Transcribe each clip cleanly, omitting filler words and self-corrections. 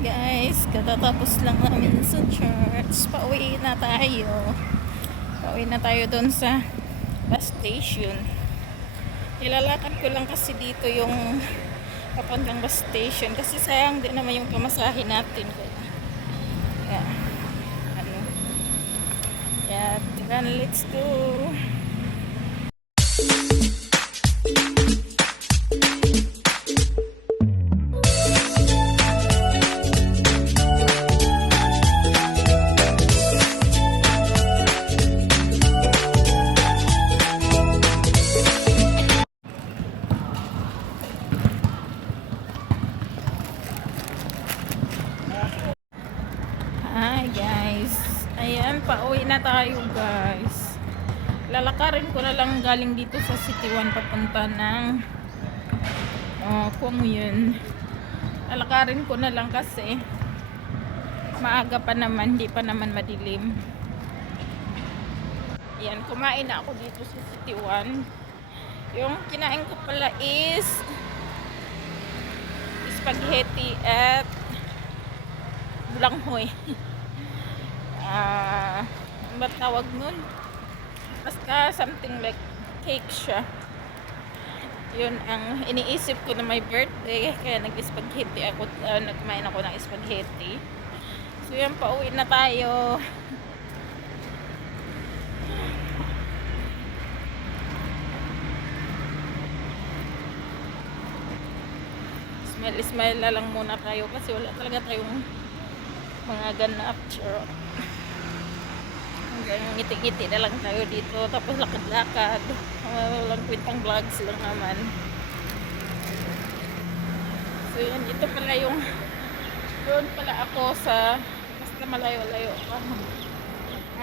Guys, katatapos lang namin sa church. Pauwi na tayo. Pauwi na tayo doon sa bus station. Nilalakad ko lang kasi dito yung papuntang bus station kasi sayang din naman yung pamasahe natin. Yeah. Ano? Yeah, tara, let's go. Hi guys, ayan, pauwi na tayo guys. Lalakarin ko na lang galing dito sa City 1 papunta ng kung yun. Lalakarin ko na lang kasi maaga pa naman, hindi pa naman madilim. Ayan, kumain na ako dito sa City 1. Yung kinain ko pala is spaghetti at bulanghoy. Ano tawag nun? Basta something like cake siya. Yun ang iniisip ko na my birthday. Kaya nag-spaghetti ako. Nagkumain ako ng spaghetti. So yan, pauwi na tayo. Smile na lang muna tayo kasi wala talaga tayong mga ganap. Hanggang ngiti-ngiti na lang tayo dito, tapos lakad-lakad. Walang kwentang vlogs lang naman. So yan, ito pala yung doon pala ako sa basta malayo-layo pa.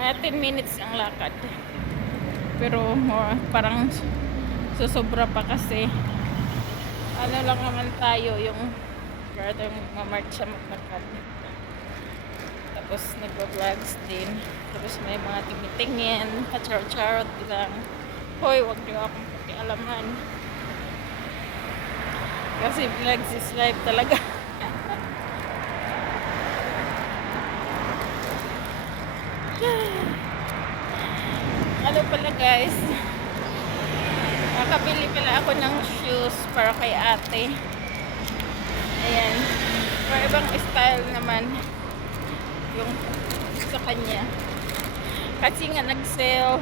Mga 10 minutes ang lakad, pero parang susobra pa kasi ano lang naman tayo, yung brother mamarcha maglakad, tapos nagba-vlogs din, tapos may mga timitingin, charot-charot lang. Hoy, wag niyo akong pakialaman kasi vlogs is life talaga. Ano pala guys, nakabili pala ako ng shoes para kay ate. Ayan, para ibang style naman yung sa kanya kasi nga nag-sale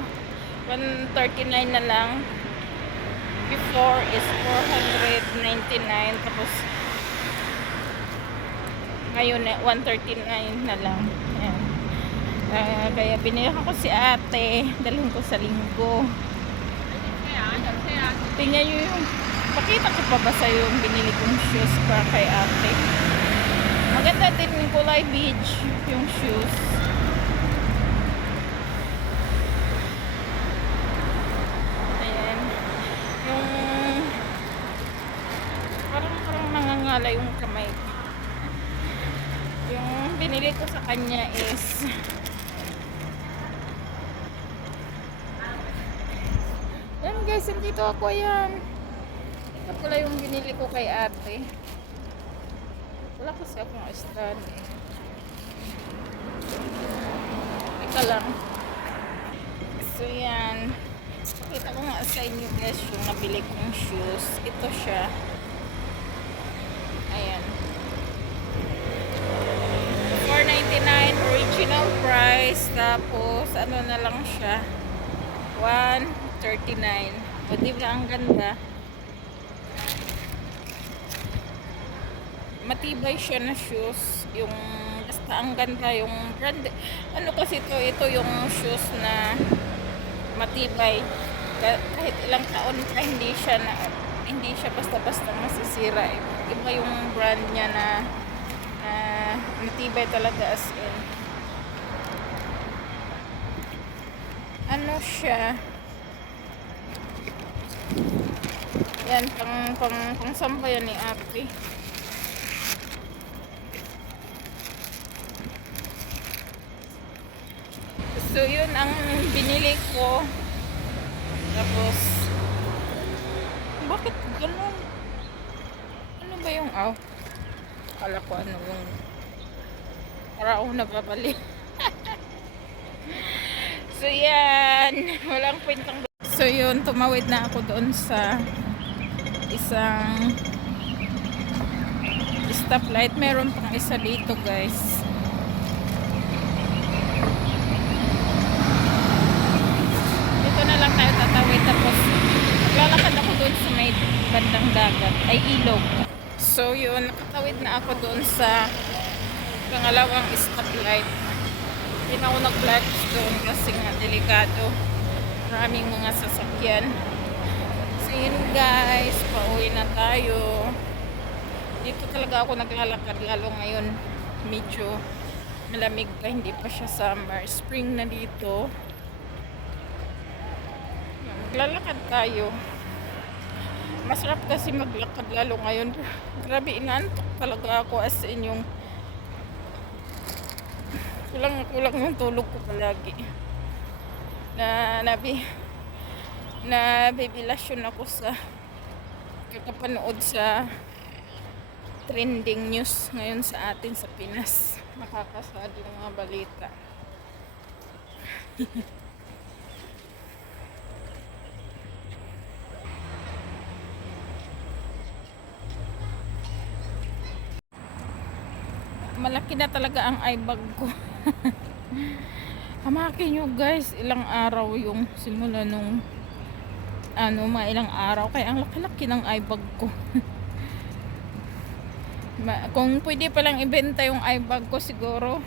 139 na lang. Before is 499, tapos ngayon 139 na lang. Ayan. Kaya binili ko si ate, dalhin ko sa linggo. Tingnan nyo yung, pakita ko pa ba sa yung binili kong shoes para kay ate. Maganda din yung kulay beige yung shoes. Ayan. Yung parang nangangala yung kamay. Yung binili ko sa kanya is yan guys, nandito ako. Yan, ito pala yung binili ko kay ate. Wala kasi akong stand eh. Ika lang. So yan, pakita ko nga sa inyo guys yung nabili kong shoes. Ito siya. Ayan, 499 original price. Tapos ano na lang siya, 139. O diba ang ganda? Matibay siya na shoes. Yung basta ang ganda yung brand. Ano kasi ito yung shoes na matibay. Kahit ilang taon pa hindi siya basta-basta masisira. Iba yung brand niya na matibay talaga, as in. Ano siya? Yan, pang samba yan ni ate. So yun ang binili ko. Tapos bakit ganun? Ano ba yung kala ko ano yung para ako nababali. So yan, walang kwentang. So yun, tumawid na ako doon sa isang stoplight. Meron pang isa dito guys. Dito na lang tayo tatawid, tapos maglalakad ako doon sa may bandang dagat, ay ilog. So yun, nakatawid na ako doon sa pangalawang stoplight. Hindi na ako nag-vlog doon kasi nga delikado, maraming mga sasakyan. So yun guys, pauwi na tayo. Dito talaga ako naglalakad, lalo ngayon medyo malamig pa, hindi pa siya summer, spring na dito. Maglalakad tayo. Masarap kasi maglakad lalo ngayon. Grabe, inaantok talaga ako, as in yung kulang yung tulog ko palagi. Nabibilasyon ako sa kakapanood sa trending news ngayon sa atin sa Pinas. Nakakasad yung mga balita. Malaki na talaga ang eye bag ko. Hamakin nyo guys, ilang araw yung simula nung mga ilang araw, kaya ang laki-laki ng eye bag ko. Kung pwede palang ibenta yung eye bag ko, siguro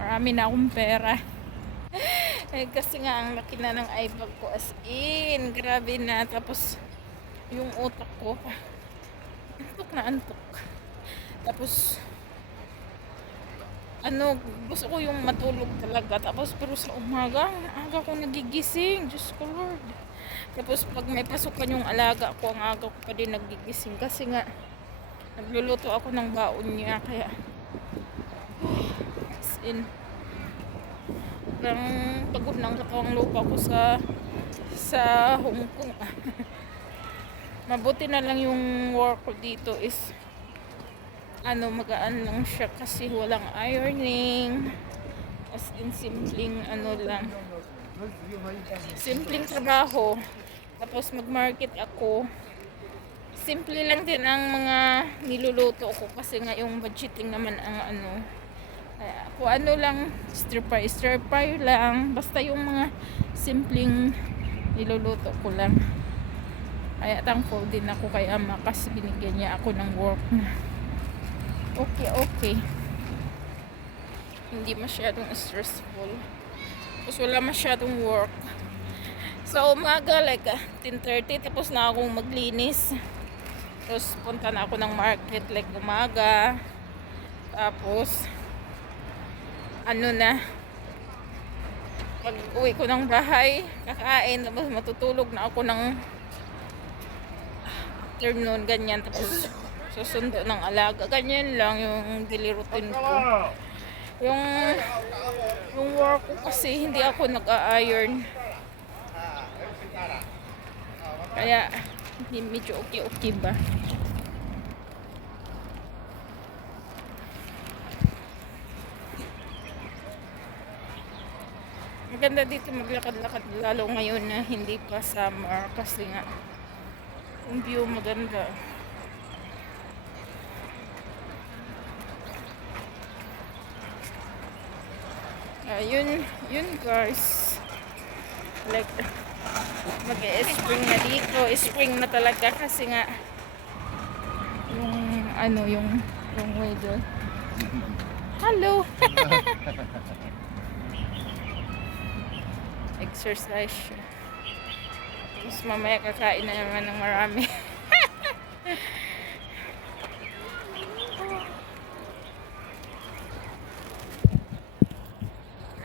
marami na akong pera. Kasi nga ang laki na ng eye bag ko, as in grabe na. Tapos yung utak ko antok na antok. Tapos gusto ko yung matulog talaga. Tapos pero sa umaga, aga ko nagigising. Diyos ko Lord. Tapos pag may pasukan yung alaga ko, ang aga ko pa din nagigising. Kasi nga, nagluluto ako ng baon niya. Kaya, as in, parang pagod ng katawang lupa ko sa Hong Kong. Mabuti na lang yung work ko dito is magaan lang siya kasi walang ironing, as in simpleng lang, simpleng trabaho. Tapos magmarket ako, simple lang din ang mga niluluto ko kasi nga yung budgeting naman ang kung lang, stir fry lang, basta yung mga simpleng niluluto ko lang. Kaya thankful din ako kay ama kasi binigyan niya ako ng work na okay. Hindi masyadong stressful. Tapos wala masyadong work. So umaga like 10:30 tapos na akong maglinis. Tapos punta na ako ng market like umaga. Tapos pag uwi ko ng bahay, kakain, tapos matutulog na ako ng afternoon, ganyan. Tapos susundo ng alaga, ganyan lang yung daily routine ko. Yung work ko kasi hindi ako nag-a-iron, kaya medyo okay ba. Maganda dito maglakad-lakad lalo ngayon na hindi pa summer kasi nga yung view maganda. Yun guys, like mag-spring na dito, spring na talaga kasi nga yung weather. Hello. Exercise siya. Tapos mamaya kakain na naman ng marami.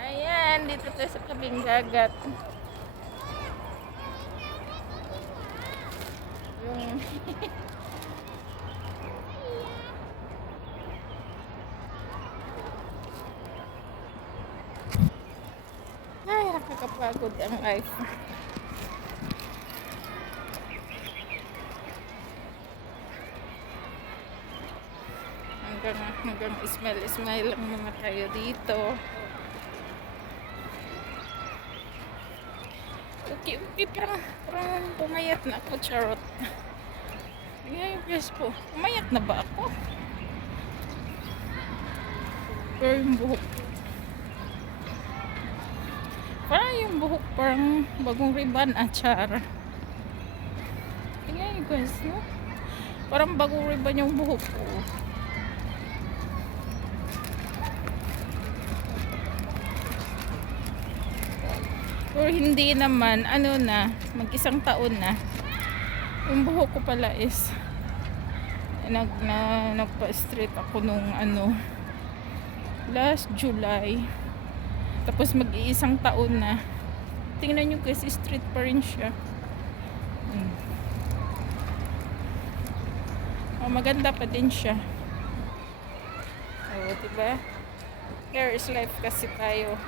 Ayan, dito tayo sa tabing dagat. Yung ay, nakakapagod ang iPhone. Ang Hanggang smile lang muna tayo dito. Okay, parang pumayat na ako, charot. Yes po, pumayat na ba ako? Pero yung buhok, parang bagong riban at char. Tingnan nyo guys, no? Parang bagong riban yung buhok ko. Pero hindi naman, mag-isang taon na. Yung buhok ko pala is nagpa-straight ako nung last July. Tapos mag-iisang taon na. Tingnan nyo guys, straight pa rin siya. Maganda pa din siya. Diba? Hair is life kasi tayo.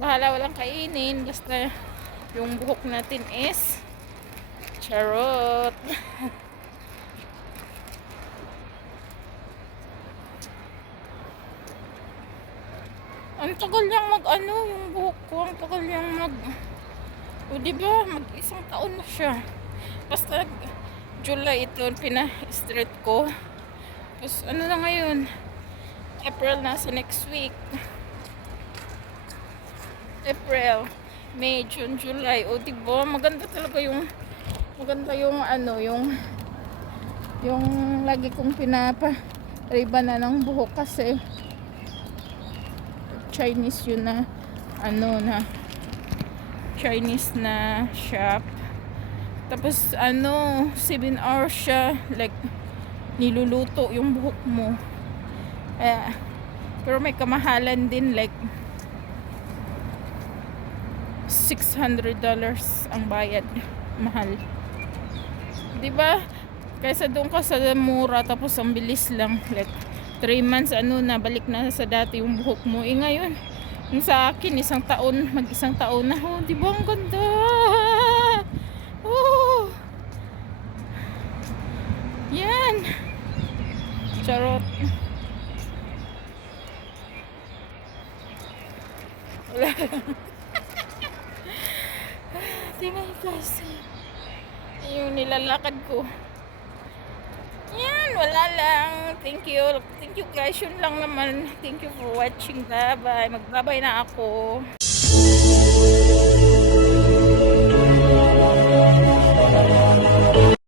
Bahala, walang kainin. Basta yung buhok natin is charot. Ang tagal niyang yung buhok ko. Ang tagal niyang diba? Mag-isang taon na siya. Basta July ito, pina-straight ko. Tapos na ngayon? April na sa next week. April, May, June, July. Diba? Maganda talaga yung yung lagi kong pinapa-riba na ng buhok kasi Chinese yun na Chinese na shop. Tapos 7 hours siya, like niluluto yung buhok mo. Pero may kamahalan din, like $600 ang bayad. Mahal. Diba? Kaysa doon ka sa mura tapos ang bilis lang. Like 3 months balik na sa dati yung buhok mo. Ngayon, yung sa akin mag-isang taon na. Diba ang ganda? Yan. Charot. Wala lang. Tingnan guys. Yung nilalakad ko. Yan, wala lang. Thank you. Thank you guys. Yun lang naman. Thank you for watching. Bye-bye. Magbabay na ako.